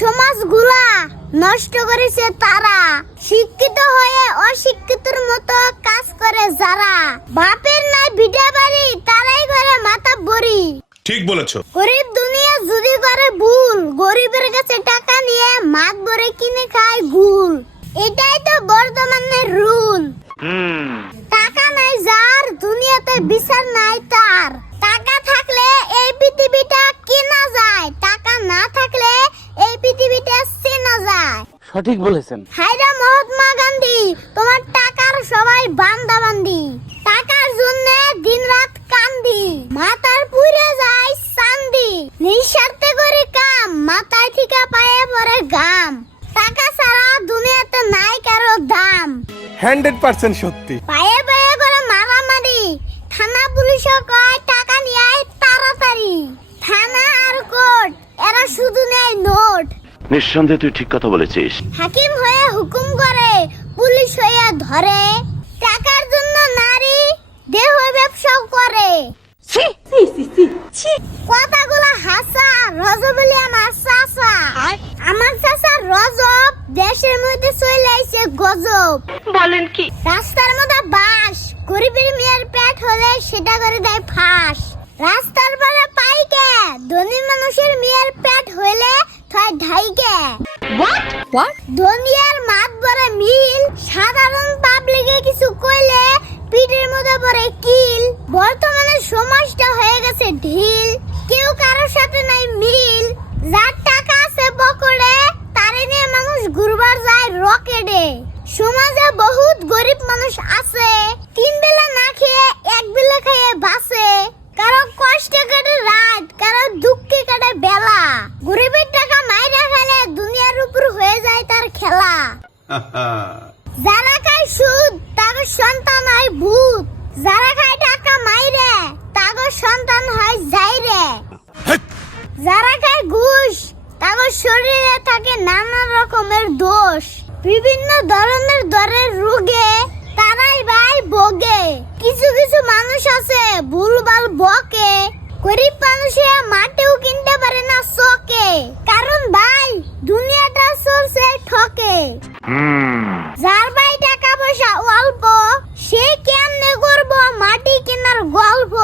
সমাজগুলা নষ্ট করেছে তারা, শিক্ষিত হয়ে অশিক্ষিতর মতো কাজ করে যারা, বাপের নাই ভিটা বাড়ি তারাই করে মাথা বড়ি। ঠিক বলেছো। গরিব দুনিয়া যদি করে ভুল, গরিবের কাছে টাকা নিয়ে মাত ভরে কিনে খায় গুল, এটাই তো বর্তমানের রুল। টাকা নাই যার, দুনিয়াতে বিচার নাই তার, টাকা থাকলে এই পৃথিবীটা কেনা যায়, টাকা না থাকলে এই পৃথিবীটা চেনা যায়। সঠিক বলেছেন। হায়রা মহাত্মা গান্ধী, তোমার টাকার সবাই বান্দা বান্দি, টাকার জন্য দিনরাত কান্দি, মাথার পুড়ে যায় চান্দি, নিঃস্বার্থে করে কাম, মাথায় ঠিকা পায়ে পড়ে গাম, টাকা ছাড়া দুনিয়াতে নাই কারো দাম। 100% সত্যি। পায়ে পায়ে করে মারামারি, থানা পুলিশও কয় টাকা নিয়ে আয় তাড়াতাড়ি, থানা আর কোর্ট এরা শুধু নেয় নোট। নিঃসন্দেহে তুই ঠিক কথা বলেছিস। হাকিম হয়ে হুকুম করে, পুলিশ হয়ে ধরে, টাকার জন্য নারী দেহ ব্যবসাও করে। কথাগুলো হাসা, রজব বলি আমার চাচা, আমার চাচা রজব দেশের মধ্যে চলে আইছে গজব। বলেন কি? রাস্তার মধ্যে বাস, গরিবের মেয়ের পেট হলে সেটা করে দেয় ফাঁস, রাস্তার পারে পাইকে, ধনী মানুষের মেয়ের পেট হইলে থয় ঢাইকে। ধনিয়ার মাত বড় মিল, সাধারণ পাবলিকে কিছু কইলে পিঠের মধ্যে পড়ে কিল। বর্তমানে সমাজটা হয়ে গেছে ঢিল, কেউ কারোর সাথে নাই মিল, যার টাকা আছে পকেটে তারে নিয়ে মানুষ ঘুরবার যায় রকেটে। সমাজে বহুত গরিব মানুষ আছে, তিন বেলা না খেয়ে এক বেলা খেয়ে বাঁচে, কারো কষ্টে কাটে রাত, কারো দুঃখে কাটে বেলা, গরিবের টাকা মাইরা খেলে দুনিয়ার উপর হয়ে যায় তার খেলা। যারা খায় সুদ তাদের সন্তান হয় ভূত, যারা খায় টাকা মাইরে তাদের সন্তান হয় যাইরে, যারা খায় ঘুষ তাদের শরীরে থাকে নানা রকমের দোষ, বিভিন্ন ধরনের দরের রোগে তারাই ভাই ভোগে। কিছু কিছু মানুষ আছে ভুলভাল বকে, গরিব মানুষে মাটিও কিনতে পারে না চোখে, কারণ ভাই দুনিয়াটা চলছে ঠকে। যার ভাই টাকা পয়সা অল্প সে কেমনে করবো মাটি কেনার গল্প,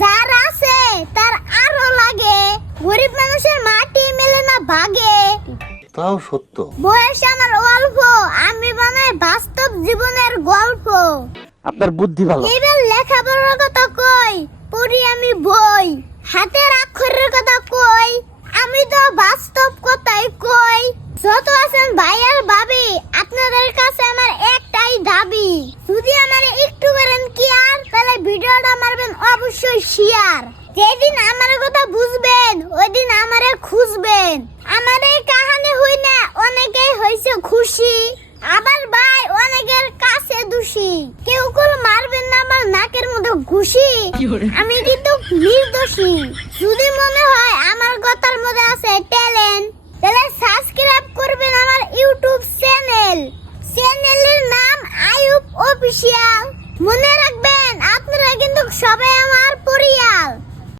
যার আছে তার আরো লাগে, গরিব মানুষের মাটি মেলে না ভাগে। তাও সত্য। বয়স আমার অল্প, আমি বানাই বাস্তব জীবনের গল্প। আপনার বুদ্ধি ভালো। এবার লেখাপড়ার কথা কই, পড়ি আমি বই, হাতের অক্ষরের কথা কই, আমি তো বাস্তব কথাই কই। যত আছেন ভাই আর ভাবি, আপনাদের কাছে আমার একটাই দাবি, যদি আমার একটু করেন কি আর, তাহলে ভিডিওটা মারবেন অবশ্যই শেয়ার। যেদিন আমার কথা বুঝবেন ওই দিন আমারে খুঁজবেন, আমার এই কাহিনী হই না অনেকেই হয়েছে খুশি, আবার ভাই অনেকের কাছে দোষী, কেউ কেউ মারবেন না আমার নাকের মধ্যে ঘুষি, আমি কিন্তু নির্দোষী। যদি মনে হয় আমার কথার মধ্যে আছে ট্যালেন্ট, তাহলে